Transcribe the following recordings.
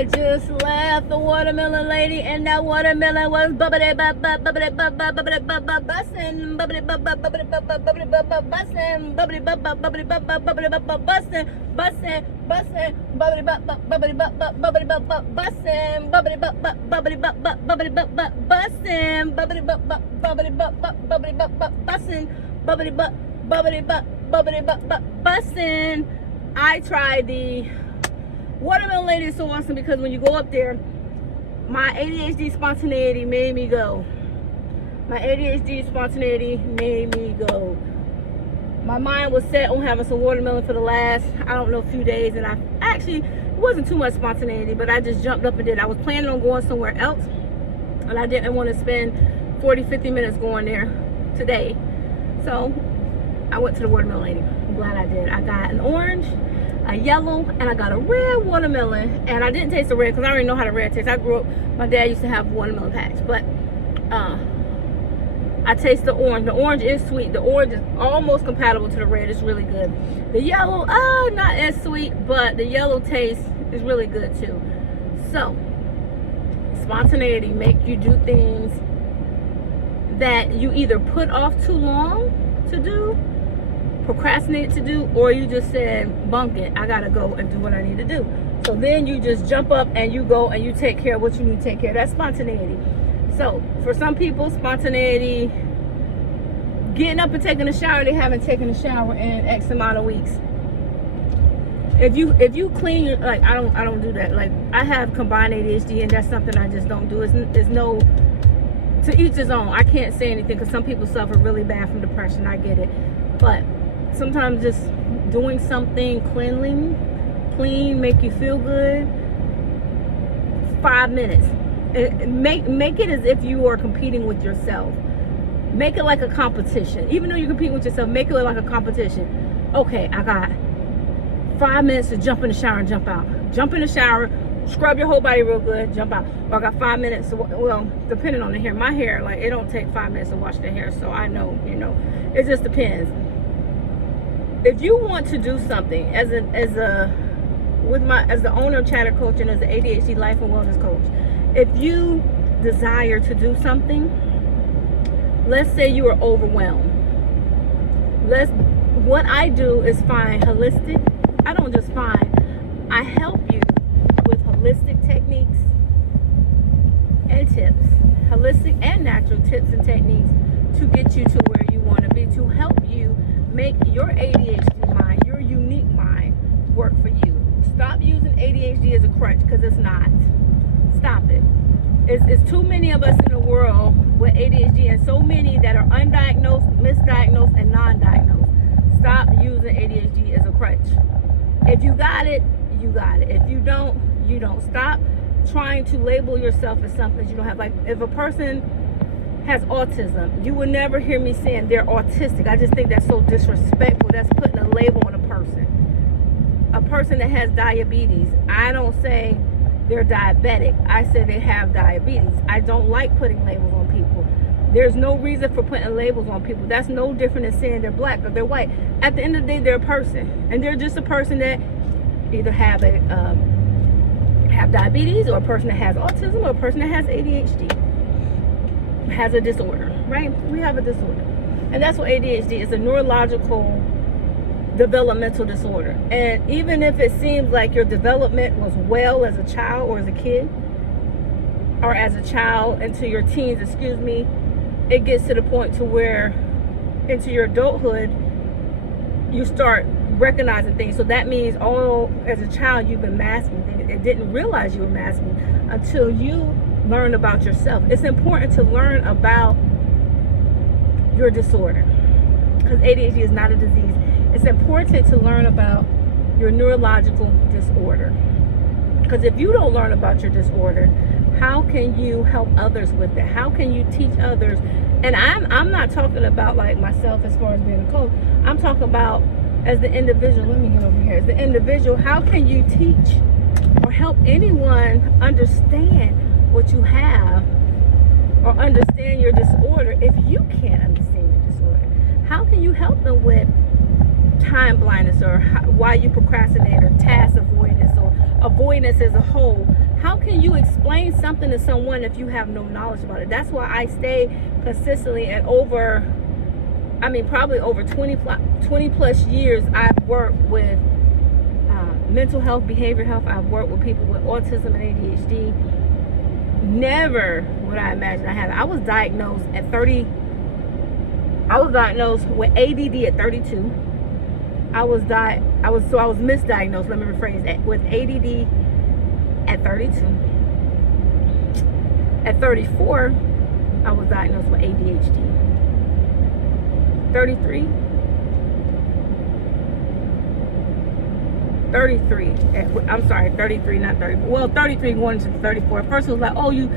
I just left the watermelon lady, and that watermelon was bubbly bussin', bubbly bussin', bubbly bussin', bussin', bussin', bubbly bubbly bussin', bubbly bussin', bubbly bussin'. I tried the watermelon lady. Is so awesome because when you go up there, my ADHD spontaneity made me go. My mind was set on having some watermelon for the last, I don't know, few days, and I actually, it wasn't too much spontaneity, but I just jumped up and did. I was planning on going somewhere else, and I didn't want to spend 40-50 minutes going there today. So I went to the watermelon lady. I'm glad I did. I got an orange, a yellow, and I got a red watermelon. And I didn't taste the red because I already know how the red tastes. I grew up, my dad used to have watermelon packs, but I taste the orange. The orange is sweet. The orange is almost compatible to the red. It's really good. The yellow, not as sweet, but the yellow taste is really good too. So spontaneity make you do things that you either put off too long to do, procrastinate to do, or you just said, bunk it, I gotta go and do what I need to do. So then you just jump up and you go and you take care of what you need to take care of. That's spontaneity. So for some people, spontaneity, getting up and taking a shower, they haven't taken a shower in X amount of weeks. If you clean your, like, I don't do that. Like, I have combined ADHD, and that's something I just don't do. It's no, to each his own. I can't say anything because some people suffer really bad from depression. I get it. But sometimes just doing something clean, make you feel good. 5 minutes. Make it as if you are competing with yourself. Make it like a competition. Even though you're competing with yourself, make it like a competition. Okay, I got 5 minutes to jump in the shower and jump out. Jump in the shower, scrub your whole body real good, jump out. Or I got 5 minutes to, well, depending on the hair. My hair, like, it don't take 5 minutes to wash the hair, so I know, it just depends. If you want to do something as the owner of Chatter Coach and as the ADHD life and wellness coach, if you desire to do something, let's say you are overwhelmed. What I do is find holistic. I don't just find, I help you with holistic techniques and tips, holistic and natural tips and techniques to get you to where you want to be, to help you make your ADHD mind, your unique mind, work for you. Stop using ADHD as a crutch, because it's not. Stop it. It's too many of us in the world with ADHD, and so many that are undiagnosed, misdiagnosed, and non-diagnosed. Stop using ADHD as a crutch. If you got it, you got it. If you don't, you don't. Stop trying to label yourself as something you don't have. Like, if a person has autism, you will never hear me saying they're autistic. I just think that's so disrespectful. That's putting a label on a person. A person that has diabetes, I don't say they're diabetic. I say they have diabetes. I don't like putting labels on people. There's no reason for putting labels on people. That's no different than saying they're black or they're white. At the end of the day, they're a person, and they're just a person that either have diabetes, or a person that has autism, or a person that has ADHD, has a disorder, right? We have a disorder, and that's what ADHD is, a neurological developmental disorder. And even if it seems like your development was well as a child or as a kid, or as a child into your teens, it gets to the point to where into your adulthood you start recognizing things. So that means as a child you've been masking things. It didn't realize you were masking until you learn about yourself. It's important to learn about your disorder, because ADHD is not a disease. It's important to learn about your neurological disorder, because if you don't learn about your disorder, how can you help others with it? How can you teach others? And I'm not talking about like myself as far as being a coach. I'm talking about as the individual. Let me get over here. As the individual, how can you teach or help anyone understand what you have, or understand your disorder if you can't understand your disorder? How can you help them with time blindness, or why you procrastinate, or task avoidance, or avoidance as a whole. How can you explain something to someone if you have no knowledge about it? That's why I stay consistently, and probably over 20 plus years, I've worked with mental health, behavioral health. I've worked with people with autism and ADHD. Never would I imagine I have it. I was diagnosed at 30. I was diagnosed with ADD at 32. I was misdiagnosed. Let me rephrase that. With ADD at 32. At 34, I was diagnosed with ADHD. 33. 33. I'm sorry, 33, not 30. Well, 33 going to 34. At first it was like, oh, you're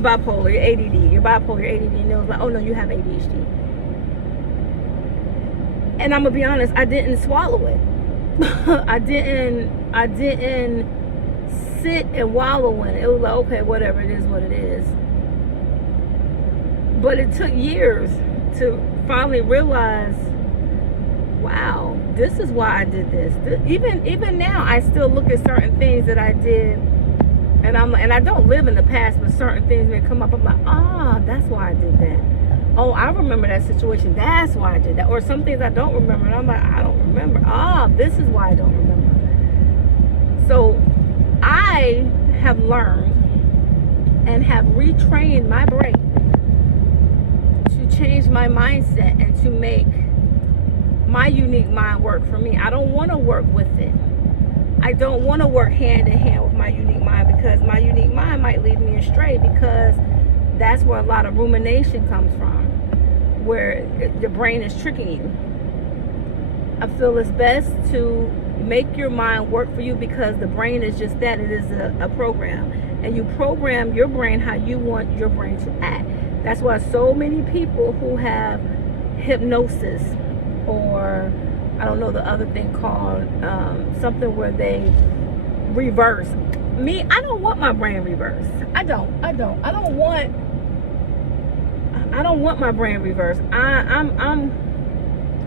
bipolar, you're ADD, you're bipolar, you're ADD. And it was like, oh no, you have ADHD. And I'm gonna be honest, I didn't swallow it. I didn't sit and wallow in it. It was like, okay, whatever, it is what it is. But it took years to finally realize, wow, this is why I did this. Even now, I still look at certain things that I did, and I don't live in the past, but certain things may come up. I'm like, that's why I did that. Oh, I remember that situation. That's why I did that. Or some things I don't remember, and I'm like, I don't remember. This is why I don't remember. So I have learned and have retrained my brain to change my mindset and to make my unique mind work for me. I don't want to work with it. I don't want to work hand in hand with my unique mind, because my unique mind might lead me astray, because that's where a lot of rumination comes from, where your brain is tricking you. I feel it's best to make your mind work for you, because the brain is just that. It is a program, and you program your brain how you want your brain to act. That's why so many people who have hypnosis, or I don't know the other thing called something where they reverse. Me, I don't want my brain reversed. I don't want my brain reversed.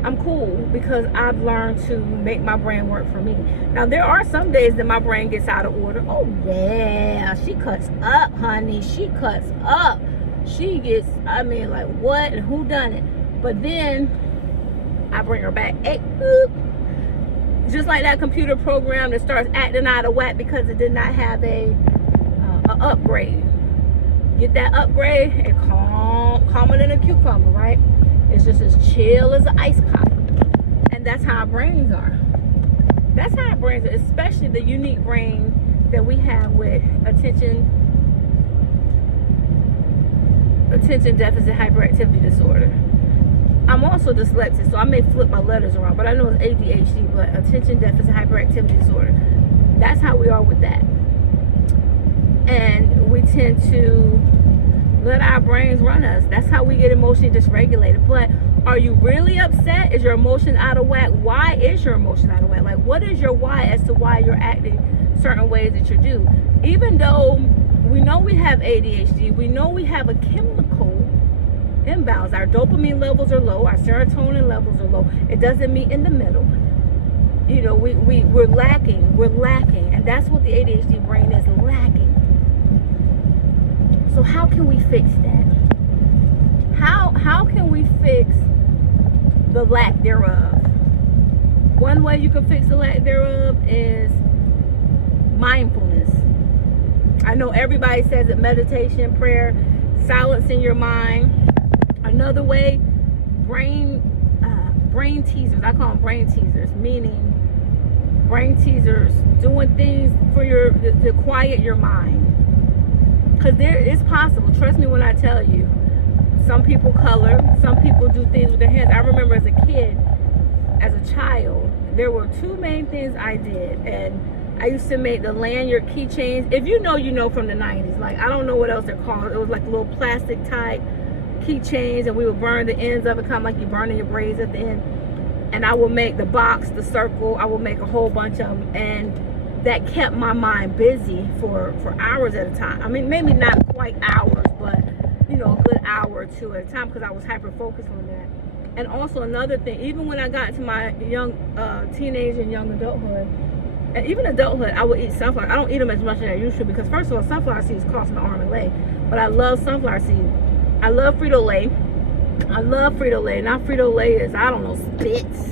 I'm cool, because I've learned to make my brain work for me. Now, there are some days that my brain gets out of order. Oh yeah, she cuts up, honey. She cuts up. She gets, like, what and who done it? But then I bring her back. Hey, boop. Just like that computer program that starts acting out of whack because it did not have a upgrade. Get that upgrade, and calmer than a cucumber, right? It's just as chill as an ice pop. And that's how our brains are. That's how our brains are, especially the unique brain that we have with attention deficit hyperactivity disorder. I'm also dyslexic, so I may flip my letters around, but I know it's ADHD, but attention deficit hyperactivity disorder. That's how we are with that. And we tend to let our brains run us. That's how we get emotionally dysregulated. But are you really upset? Is your emotion out of whack? Why is your emotion out of whack? Like, what is your why as to why you're acting certain ways that you do? Even though we know we have ADHD, we know we have a chemical imbalance. Our dopamine levels are low, our serotonin levels are low. It doesn't meet in the middle. You know, we're lacking, and that's what the ADHD brain is, lacking. So how can we fix that? How can we fix the lack thereof? One way you can fix the lack thereof is mindfulness. I know everybody says it: meditation, prayer, silencing your mind. Another way, brain teasers. I call them brain teasers, meaning brain teasers, doing things for to quiet your mind. Because it's possible. Trust me when I tell you. Some people color. Some people do things with their hands. I remember as a kid, as a child, there were two main things I did. And I used to make the lanyard keychains. If you know, you know, from the 90s. Like, I don't know what else they're called. It was like little plastic type keychains, and we would burn the ends of it, kind of like you burning your braids at the end. And I would make the box, the circle. I would make a whole bunch of them, and that kept my mind busy for hours at a time. I mean, maybe not quite hours, but you know, a good hour or two at a time, because I was hyper focused on that. And also another thing, even when I got to my young teenage and young adulthood, and even adulthood, I would eat sunflower. I don't eat them as much as I used to because, first of all, sunflower seeds cost an arm and leg. But I love sunflower seeds. I love Frito-Lay. I love Frito-Lay. Now Frito-Lay is, I don't know, spits.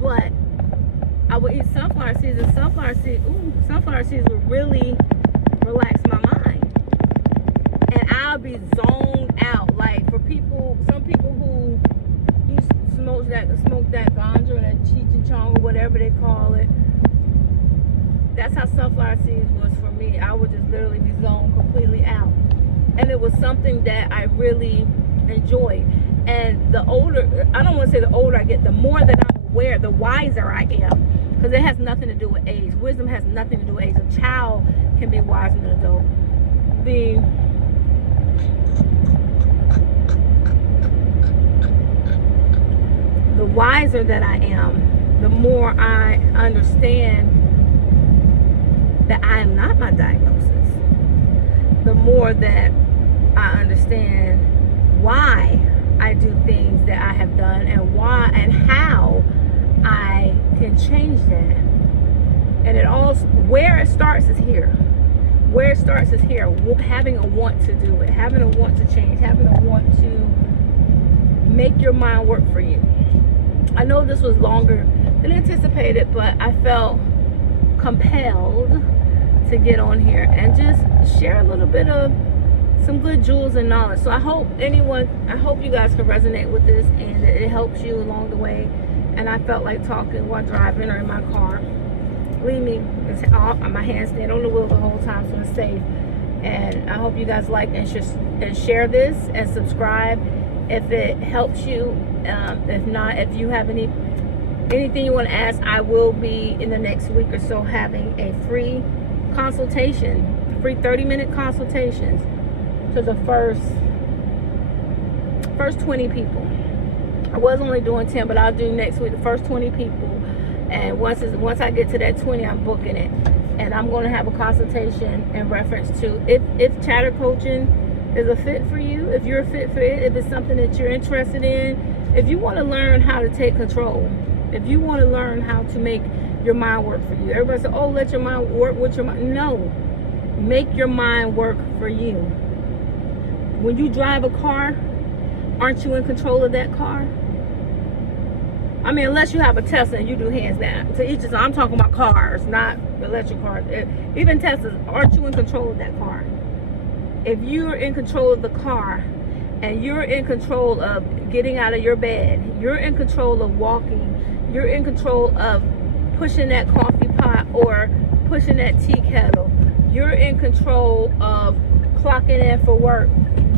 But I would eat sunflower seeds, and sunflower seeds would really relax my mind. And I'll be zoned out. Like, for some people who smoke that ganja or that Cheech and Chong or whatever they call it, that's how sunflower seeds was for me. I would just literally be zoned completely out. And it was something that I really enjoyed. And the older, I don't want to say the older I get, the more that I'm aware, the wiser I am. Because it has nothing to do with age. Wisdom has nothing to do with age. A child can be wiser than an adult. The wiser that I am, the more I understand that I am not my diagnosis. The more that I understand why I do things that I have done and why and how I can change that. And it all, where it starts is here. Where it starts is here. Having a want to do it, having a want to change, having a want to make your mind work for you. I know this was longer than anticipated, but I felt compelled to get on here and just share a little bit of some good jewels and knowledge. So I hope you guys can resonate with this and that it helps you along the way. And I felt like talking while driving or in my car. Believe me, my hands stand on the wheel the whole time, so it's safe. And I hope you guys like and share this and subscribe if it helps you. If not, if you have anything you want to ask, I will be in the next week or so having a free consultation, free 30-minute consultations to the first 20 people. I was only doing 10, but I'll do next week the first 20 people. And once I get to that 20, I'm booking it. And I'm going to have a consultation in reference to if chatter coaching is a fit for you, if you're a fit for it, if it's something that you're interested in, if you want to learn how to take control, if you want to learn how to make your mind work for you. Everybody says, oh, let your mind work with your mind. No, make your mind work for you. When you drive a car, aren't you in control of that car? I mean, unless you have a Tesla and you do hands down. To each his own. I'm talking about cars, not electric cars. Even Teslas, aren't you in control of that car? If you're in control of the car and you're in control of getting out of your bed, you're in control of walking, you're in control of pushing that coffee pot or pushing that tea kettle, you're in control of clocking in for work,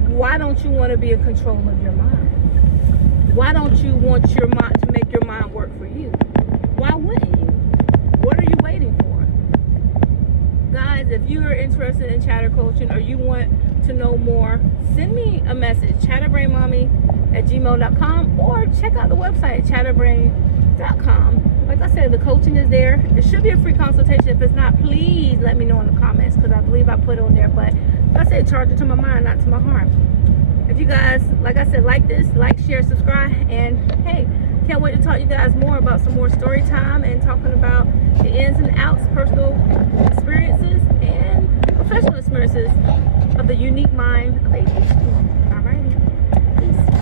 why don't you want to be in control of your mind? Why don't you want your mind to make your mind work for you? Why wouldn't you? What are you waiting for? Guys, if you are interested in chatter coaching or you want to know more, send me a message, chatterbrainmommy@gmail.com, or check out the website, chatterbrain.com. Like I said, the coaching is there. It should be a free consultation. If it's not, please let me know in the comments because I believe I put it on there. But like I said, charge it to my mind, not to my heart. If you guys, like I said, like this, like, share, subscribe, and hey, can't wait to talk to you guys more about some more story time and talking about the ins and outs, personal experiences and professional experiences of the unique mind of ADHD.